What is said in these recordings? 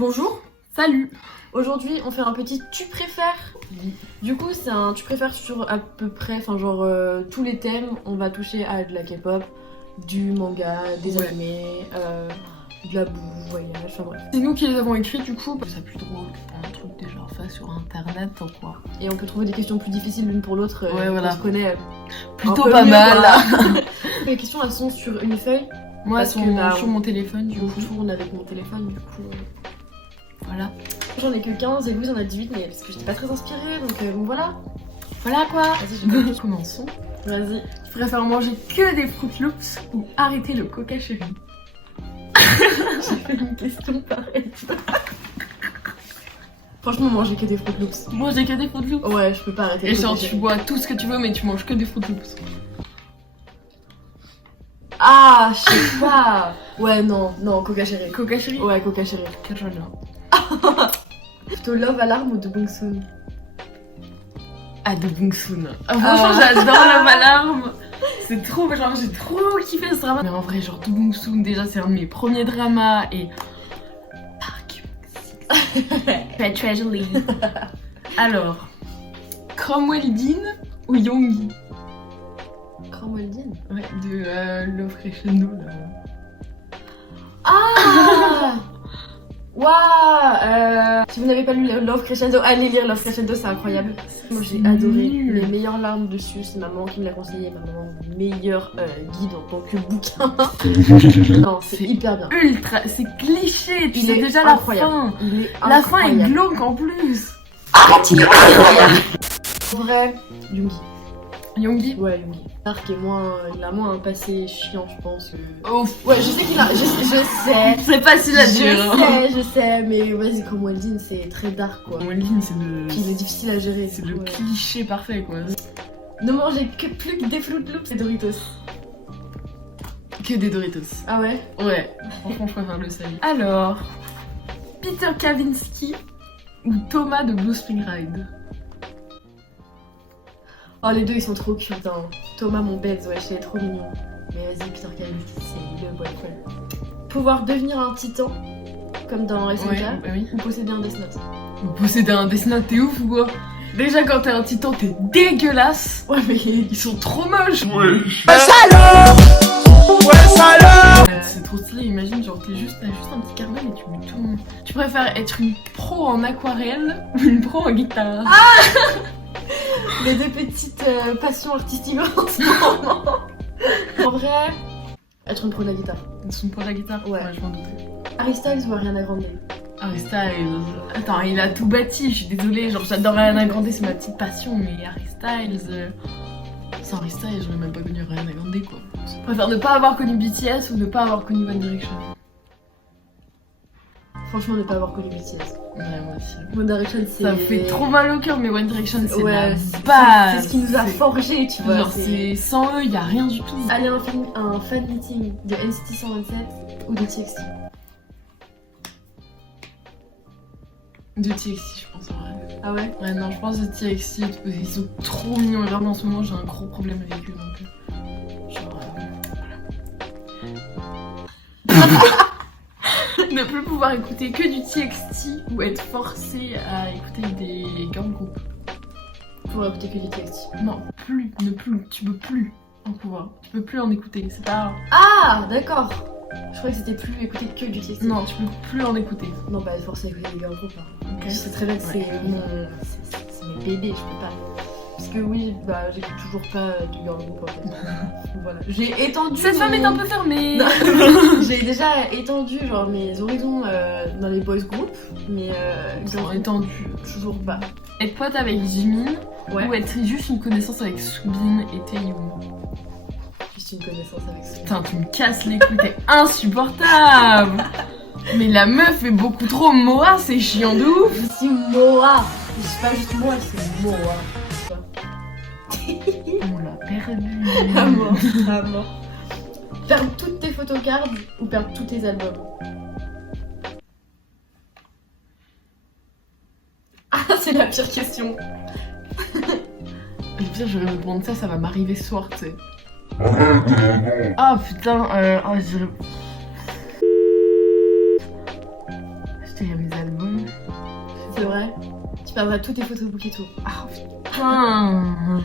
Bonjour, Salut. aujourd'hui on fait un petit tu préfères. Du coup c'est un tu préfères sur à peu près, enfin genre tous les thèmes. On va toucher à de la K-pop, du manga, des animés, de la bouffe, voyage, enfin bref. C'est nous qui les avons écrits du coup. C'est plus drôle, un truc déjà fait sur internet quoi. Et on peut trouver des questions plus difficiles l'une pour l'autre, Ouais, voilà. on se connaît Plutôt pas mal. voilà. Les questions elles sont sur une feuille. Moi Parce sur, que, bah, sur mon téléphone du On coup. tourne avec mon téléphone du coup. Voilà. J'en ai que 15 et Louise en a 18 mais parce que j'étais pas très inspirée donc voilà. Voilà quoi. Vas-y, je Commençons. Vas-y. Tu préfères manger que des Fruit Loops ou arrêter le Coca Chéri? J'ai fait une question pareille. Franchement, manger que des Fruit Loops. Manger que des Fruit Loops. Ouais, je peux pas arrêter. Et genre tu bois tout ce que tu veux mais tu manges que des Fruit Loops. Ah, je sais pas. Ouais, non, Coca Chéri. Coca Chéri. Ouais, Coca Chéri. Quel genre là. Plutôt Love Alarm ou de Bongsoon? Ah, de Bongsoon. Ah, franchement, j'adore Love Alarm. C'est trop, genre, j'ai trop kiffé ce drama. Mais en vrai, genre, Do Bongsoon, déjà, c'est un de mes premiers dramas. Et. Park Tragedy. Alors, Cromwell Dean ou Yoongi? Cromwell Dean. Ouais, de Love Crescendo, là. Ah. Waouh. Si vous n'avez pas lu Love Crescendo, allez lire Love Crescendo, c'est incroyable. Moi j'ai adoré. nul. Les meilleures larmes dessus, c'est maman qui me l'a conseillé. Ma maman, meilleur guide en tant que bouquin. Non, c'est hyper bien. Ultra, c'est cliché, tu Il sais est déjà incroyable. la fin. Il est La fin est incroyable. glauque en plus. En vrai, Yoongi. Yoongi. Ouais, Yoongi. Marc est moins, il a moins un passé chiant, je pense. Oh, Ouais, je sais qu'il a, je sais. c'est facile à dire. Je sais, mais vas-y, Cromwell Dean, c'est très dark quoi. Cromwell Dean, c'est le. Puis il est difficile à gérer. C'est du le coup, cliché parfait quoi. Ne mangez que plus que des Fruit Loops et Doritos. Que des Doritos. Ah ouais? Ouais, franchement je préfère le sel. Alors, Peter Kavinsky ou Thomas de Blue Spring Ride? Oh, les deux ils sont trop cute, hein. Thomas, mon bête, ouais, c'est trop mignon. Mais vas-y, Peter Kavinsky, c'est le boyfriend. Pouvoir devenir un titan, comme dans SNK, Ouais, oui. ou posséder un Death Note. Vous possédez un Death Note, t'es ouf ou quoi? Déjà quand t'es un titan, t'es dégueulasse. Ouais, mais Ils sont trop moches. C'est trop stylé, imagine, genre t'as juste un petit carnet et tu mets tout. Tu préfères être une pro en aquarelle ou une pro en guitare? les deux petites passions artistiques en ce moment. En vrai, être une pro de la guitare. Ils sont pour la guitare? Ouais. Je m'en doutais. Harry Styles ou Ariana Grande? Harry Styles. Attends, il a tout bâti, je suis désolée, genre j'adore Ariana Grande, c'est ma petite passion, mais Harry Styles. Sans Harry Styles, j'aurais même pas connu Ariana Grande quoi. Je préfère ne pas avoir connu BTS ou ne pas avoir connu One Direction. Franchement, ne pas avoir connu BTS. Ouais, moi aussi. One Direction, c'est. Ça me fait trop mal au cœur, mais One Direction c'est Ouais, la c'est base. ce qui nous a C'est- forgé, tu vois. Genre c'est sans eux, y a rien du tout. Aller à un fan meeting de NCT 127 ou de TXT. De TXT, je pense en vrai. Ah ouais? Ouais, non, je pense de TXT, ils sont trop mignons. Et vraiment, en ce moment, j'ai un gros problème avec eux. Donc, genre. Voilà. Ne plus pouvoir écouter que du TXT ou être forcé à écouter des girl groups. Pour écouter que du TXT. Non, plus, ne plus. Tu peux plus en pouvoir. Tu peux plus en écouter. C'est pas. Ah, d'accord! Je croyais que c'était plus écouter que du TXT. Non, tu peux plus en écouter. Non, bah, forcément écouter des girl group. Hein. Ok. Je sais très bien que c'est Ouais. mon. C'est mes bébés, je peux pas. Parce que oui, bah, j'écoute toujours pas de girl group en fait. Voilà. J'ai étendu. Cette femme est un peu fermée. Non. J'ai déjà étendu genre mes horizons dans les boys group, mais Genre étendu. toujours pas. Être pote avec Jimin Ouais. ou être juste une connaissance avec Soobin et Taeyoon. Juste une connaissance avec ça. Putain, tu me casses les couilles, t'es insupportable. Mais la meuf est beaucoup trop Moa, c'est chiant de ouf. Je suis Moa. C'est pas juste moi, c'est Moa. On l'a perdu. À mort, à mort. Perdre toutes tes photocards ou perdre tous tes albums? Ah, c'est la pire question. Le pire, je vais me demander ça, ça va m'arriver ce soir, tu sais. Arrête, non. Ah putain, je dirais. Je Putain, il y a mes albums. C'est vrai. Tu perdras toutes tes photos et tout. Ah putain.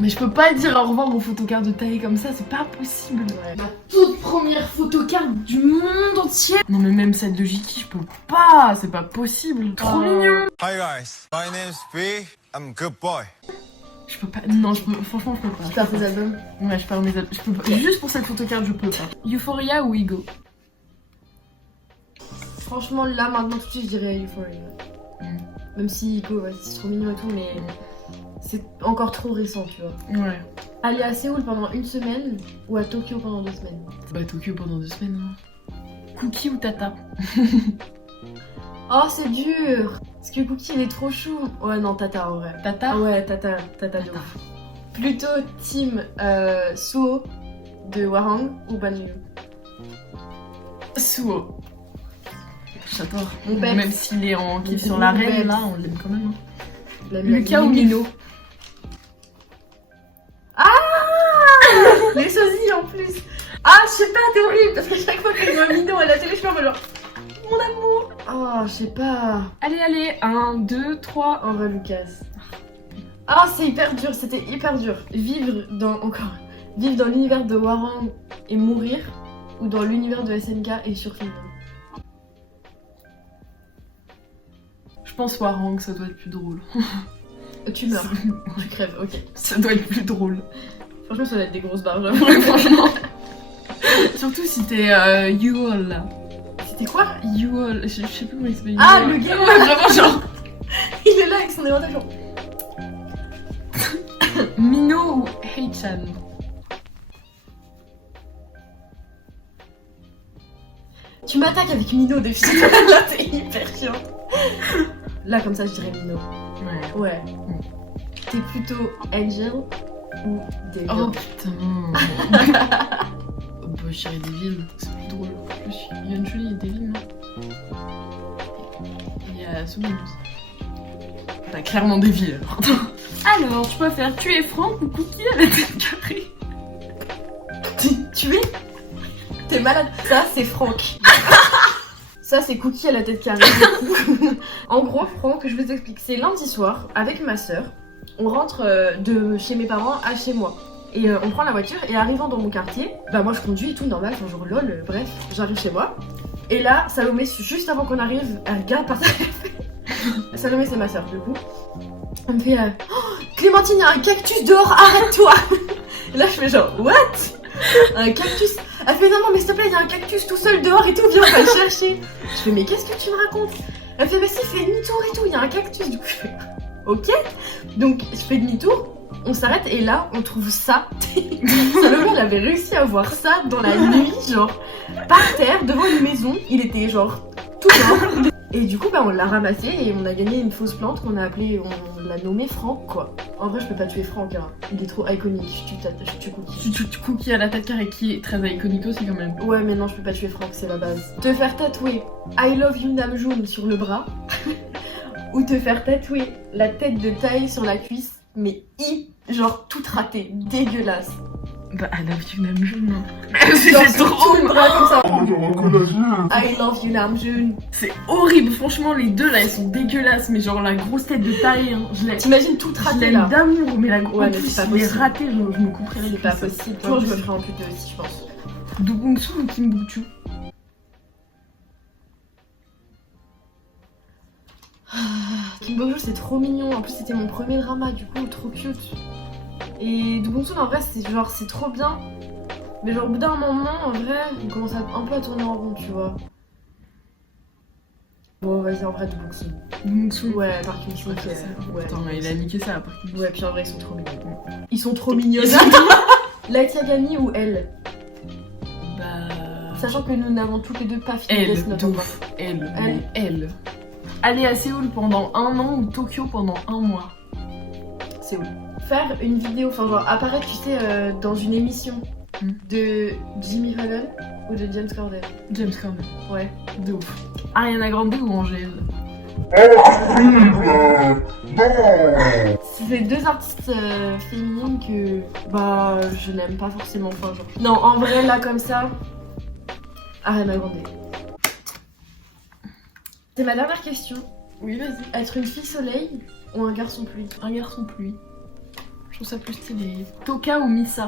Mais je peux pas dire au revoir aux photocards de taille comme ça, c'est pas possible. Ouais. Ma toute première photocarte du monde entier. Non mais même celle de Jiki, je peux pas, c'est pas possible. Trop mignon. Hi guys, my name's B. I'm a good boy. Je peux pas, non, franchement je peux pas. Tu perds tes albums. Ouais, je perds mes albums, je peux pas. Juste pour cette photocarte, je peux pas. Euphoria ou Ego? Franchement, là, maintenant, tout de suite, je dirais Euphoria. Même si Ego, ouais, c'est trop mignon et tout, mais c'est encore trop récent, tu vois. Ouais. Aller à Séoul pendant 1 semaine ou à Tokyo pendant 2 semaines. Bah Tokyo pendant 2 semaines. Hein. Cookie ou Tata? Oh, c'est dur. Parce que Cookie, il est trop chou. Ouais, non, Tata, en vrai. Tata? Ouais, Tata de ouf. Plutôt team Suo de Warang ou Banyu. Suo. J'adore. Mon père. Même s'il est en kiff sur Mon la reine, père. là, on l'aime quand même. Hein. La Lucas ou Nino? Les sosies en plus. Ah, je sais pas, t'es horrible. Parce que chaque fois que je vois Nino à la télé, je suis en mode genre mon amour. Oh, je sais pas. Allez, 1, 2, 3. En vrai, Lucas. Ah, c'est hyper dur, c'était hyper dur. Vivre dans l'univers de Warang et mourir, ou dans l'univers de SNK et survivre. Je pense Warang, ça doit être plus drôle. Tu meurs, tu crèves, ok. Ça doit être plus drôle. Franchement, ça doit être des grosses barres. Ouais, franchement. Surtout si t'es Yuol là. C'était quoi? Yuol, je sais plus comment il s'appelle. Ah, Yuol. le gars. Ouais, vraiment genre. Il est là avec son éventail genre. Mino ou Hei-chan? Tu m'attaques avec Mino de fille. Là, t'es hyper chiant. Là, comme ça, je dirais Mino. Ouais. Ouais. T'es plutôt Angel ou Devil? Oh putain. Bah, je dirais Devil, c'est plus drôle. En plus, il y a une jolie Devil, non? Il y a Summon aussi. Bah, clairement Devil alors. Alors, tu préfères tuer Franck ou Cookie à la tête carrée? Tu es? T'es malade. Ça, c'est Franck. Ça, c'est Cookie à la tête carrée. En gros, Franck, je vous explique. C'est lundi soir, avec ma soeur. On rentre de chez mes parents à chez moi. Et on prend la voiture et arrivant dans mon quartier, bah moi je conduis et tout normal, enfin genre lol, bref, j'arrive chez moi. Et là, Salomé, juste avant qu'on arrive, elle regarde par terre. Salomé, c'est ma soeur du coup. Elle me fait oh, Clémentine, il y a un cactus dehors, arrête-toi. Et là, je fais genre what? Un cactus? Elle fait non, mais s'il te plaît, il y a un cactus tout seul dehors et tout, viens, on va le chercher. Je fais mais qu'est-ce que tu me racontes? Elle fait mais si, fais demi-tour et tout, il y a un cactus. Du coup, je fais ok. Donc, je fais demi-tour. On s'arrête et là, on trouve ça. Salomé, il avait réussi à voir ça dans la nuit, genre, par terre, devant une maison. Il était genre tout mort. Et du coup, bah, on l'a ramassé et on a gagné une fausse plante qu'on a appelée, on l'a nommé Franck, quoi. En vrai, je peux pas tuer Franck, hein. Il est trop iconique. Je tue Cookie. Tu tues Cookie à la tête carrée qui est très iconique aussi quand même. Ouais, mais non, je peux pas tuer Franck, c'est la base. Te faire tatouer I love you Namjoon sur le bras ou te faire tatouer la tête de taille sur la cuisse. Mais genre toute ratée, dégueulasse. Bah, I love you Namjoon. Genre C'est tout trop le bras comme ça. Oh, genre un collagien. I love you Namjoon. C'est horrible, franchement, les deux là, ils sont dégueulasses. Mais genre la grosse tête de taille, hein, T'imagines toute je ratée l'aime là. d'amour, mais la grosse Ouais, mais plus, c'est pas il est possible. raté, je me couperais les C'est pas cuisses. possible. Toi, Moi, je je me me ferais amputer aussi, je pense. Do Bong-soo ou Kim Bok-choo? Kim Bok-choo, c'est trop mignon. En plus, c'était mon premier drama, du coup, trop cute. Et Do Bong-soo, en vrai, c'est genre, c'est trop bien. Mais genre, au bout d'un moment, en vrai, il commence un peu à tourner en rond, tu vois. Bon, vas-y, en vrai, Do Bong-soo. Do Bong-soo. Ouais, par Kim Soo, Ouais, ouais. Putain, mais il a niqué ça après. Ouais, puis en vrai, ils sont trop mignons. Ils sont trop mignons. Light Yagami ou elle? Bah. Sachant que nous n'avons toutes les deux pas fini Elle, Death Note de encore. ouf. Elle. Aller à Séoul pendant 1 an ou Tokyo pendant 1 mois? Séoul. Faire une vidéo, enfin genre apparaître, tu sais, dans une émission de Jimmy Fallon ou de James Corden. James Corden. Ouais. De ouf. Ariana Grande ou Angèle? Oh, horrible. Non. C'est deux artistes féminines que bah je n'aime pas forcément, enfin genre. Non, en vrai là comme ça, Ariana Grande. C'est ma dernière question. Oui, vas-y. Être une fille soleil ou un garçon pluie? Un garçon pluie. Je trouve ça plus stylé. Toka ou Misa?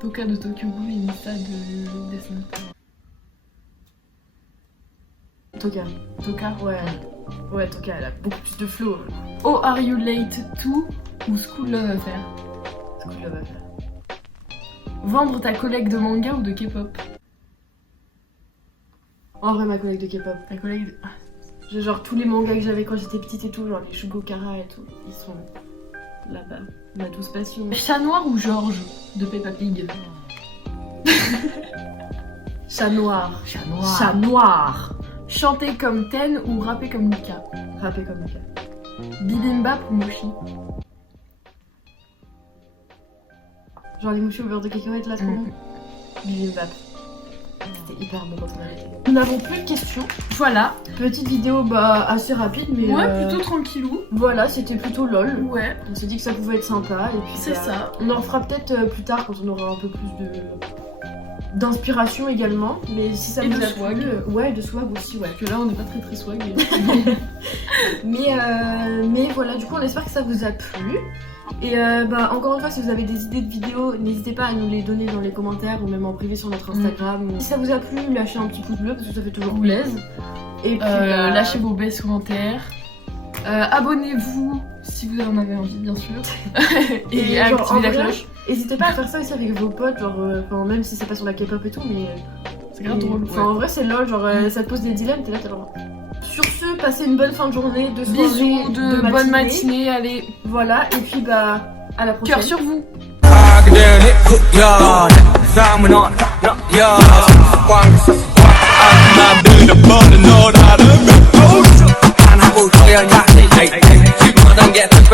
Toka de Tokyo Ghoul et Misa de Death Note. Toka. Toka? Ouais. Ouais, Toka, elle a beaucoup plus de flow. Oh, Are You Late To ou School Love Affair? Ce que je vais faire. Vendre ta collègue de manga ou de K-pop? En vrai, ma collègue de K-pop. Ta collègue de... J'ai genre tous les mangas que j'avais quand j'étais petite et tout, genre les Shugokara et tout, ils sont là-bas. Ma douce passion. Chat Noir ou George de Peppa Pig? Chat noir. Chat Noir. Chat noir. Chanter comme Ten ou rapper comme Mika? Rappé comme le cas. Bibimbap ou Mochi? Genre les mouchis au beurre de cacahuète là, trop bon. Bibimbap. C'était hyper bon quand on a été. Nous n'avons plus de questions. Voilà. Petite vidéo assez rapide, mais Ouais, plutôt tranquillou. voilà, c'était plutôt lol. Ouais, On s'est dit que ça pouvait être sympa et puis c'est ça. on en refera peut-être plus tard quand on aura un peu plus de d'inspiration également. Mais si ça Et vous de a swag. plu, ouais, de swag aussi, ouais. Parce que là, on n'est pas très swag. Mais voilà, du coup, on espère que ça vous a plu. Et encore une fois, si vous avez des idées de vidéos, n'hésitez pas à nous les donner dans les commentaires ou même en privé sur notre Instagram. Si ça vous a plu, lâchez un petit pouce bleu parce que ça fait toujours plaisir. Et puis, lâchez vos belles commentaires. Abonnez-vous si vous en avez envie, bien sûr. Et genre, activez la en vrai, cloche. n'hésitez pas à faire ça aussi avec vos potes, genre, même si c'est pas sur la K-pop et tout, mais. C'est grave drôle. Enfin, en vrai, c'est lol, genre, ça te pose des dilemmes, t'es là, t'es vraiment. Sur ce, passez une bonne fin de journée, de soirée, Bisous, de bonne matinée, allez. Voilà, et puis à la prochaine. Cœur sur vous. Get the